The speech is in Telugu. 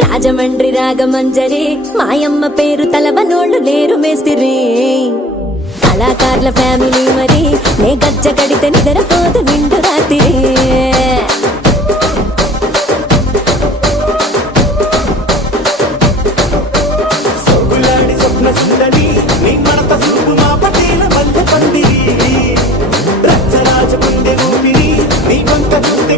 రాజమండ్రి రాగమంజరి మాయమ్మ పేరు తలవనోళ్ళు లేరు మేస్తిరి కళాకారుల ఫ్యామిలీ మరి నే గజ్జ కడితే నిద్ర